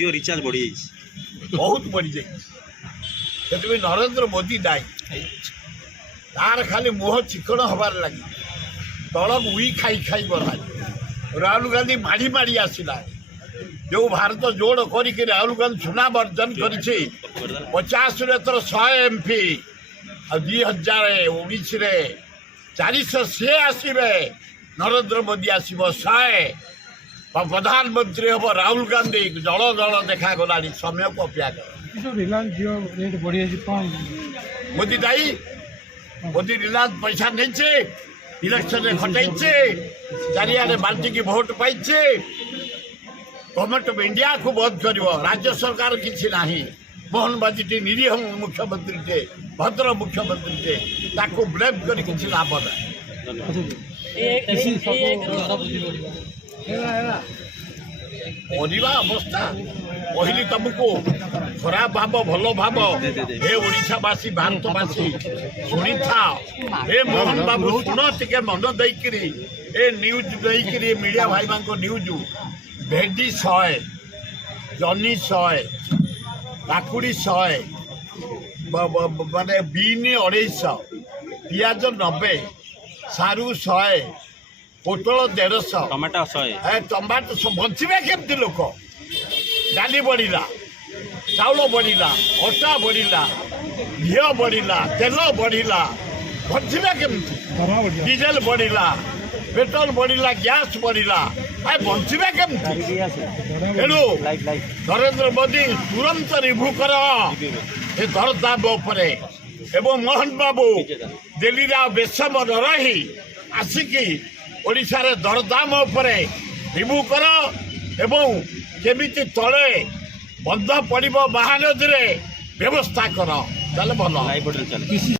जियो recharge बढ़ी बहुत बढ़ी जाए नरेंद्र मोदी दायी तार खाली मुह चिकण हबार लगी तलक उई खाई खाई गला राहुल गांधी माड़ी माड़ी आसला जो भारत जोड़ करके राहुल गांधी चुनाव अर्जन कर 50 एथर 100 MP आ 2019 400 सी आसवे नरेंद्र मोदी आसब 100 प्रधानमंत्री हम राहुल गांधी जल जल देखा गला समय को अपेक्षा कर मोदी दायी मोदी रिलायंस पैसा नहीं इलेक्शन में खटाइছে चारियाडे बाल्टिकी भोट पाइছে गवर्नमेंट ऑफ इंडिया को बंद कर राज्य सरकार किसी ना मोहन बाजी निरीह मुख्यमंत्री टे भद्र मुख्यमंत्री टे ताको ब्लेम कर किसी लाभ ना अवस्था कहली तुमको खराब भाव भल भाव हे ओडावासी भारतवासी शुणी था हे मोहन बाबू शुण टे मन देकरी ए न्यूज देकरी मीडिया भाई मान न्यूज भेंडी 100 जनी 100 काकुड़ी 100 माने बीन 250 पियाज 90 सारू 100 पोटल 150 टमाटो 100 टमाटो बचे केमती लोक डाली बढ़ला चाउल बढ़ला अटा बढ़ला घी बढ़ला तेल बढ़ला बचे केमती डीजेल बढ़ला पेट्रोल बढ़ला गैस बढ़ला बचे केमती तेणु नरेंद्र मोदी तुरंत रिभ्यू कर दरदाम एवं मोहन बाबू दिल्ली बेसम न रही आसिकी ओडिशा रे दरदाम रिभ्यू कर एवं केमिति तले बंध पड़ो महानदी व्यवस्था कर भल।